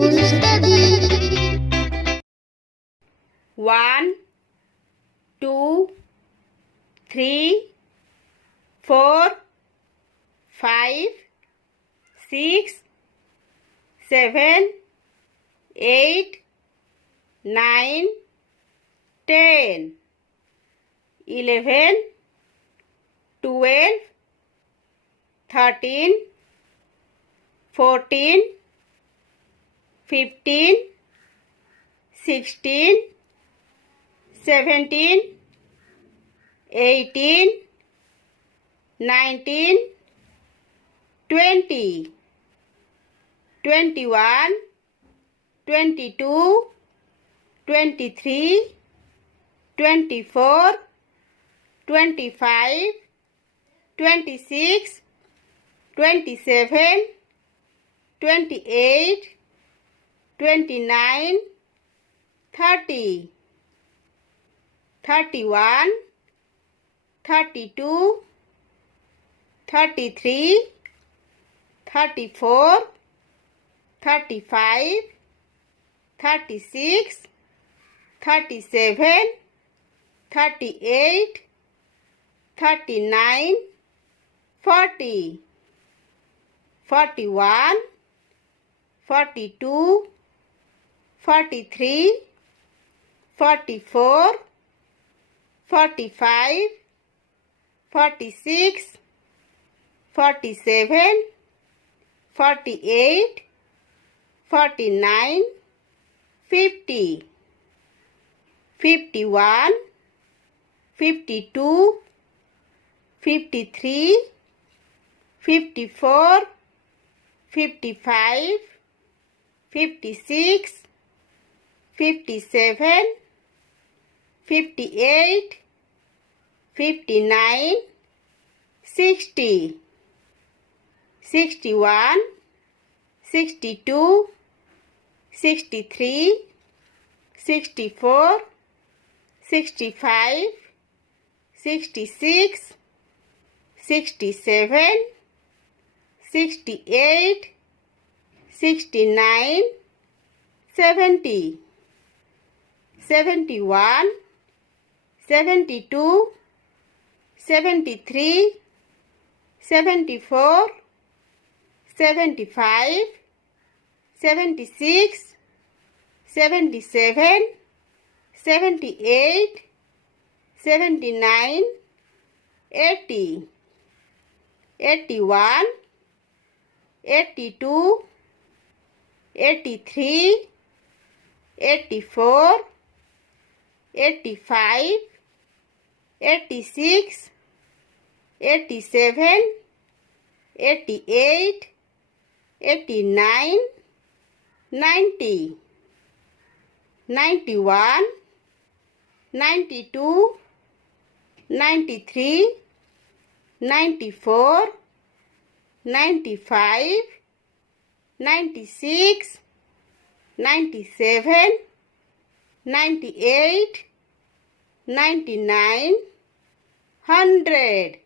to study. 1, 2, 3, 4, 5, 6, 7, 8, 9, 10, 11, 12, 13, 14, 15, 16, 17, 18, 19, 20, 21, 22, 23, 24, 25, 26, 27, 28, 29, 30, 31, 32, 33, 34, 35, 36, 37, 38, 39, 40, 41, 42, 43, 44, 45, 46, 47, 48, 49, 50, 51, 52, 53, 54, 55, 56, 57, 58, 59, 60, 61, 62, 63, 64, 65, 66, 67, 68, 69, 70, 71, 72, 73, 74, 75, 76, 77, 78, 79, 80, 81, 82, 83, 84, 85, 86, 87, 88, 89, 90, 91, 92, 93, 94, 95, 96, 97, 98, 99, 100.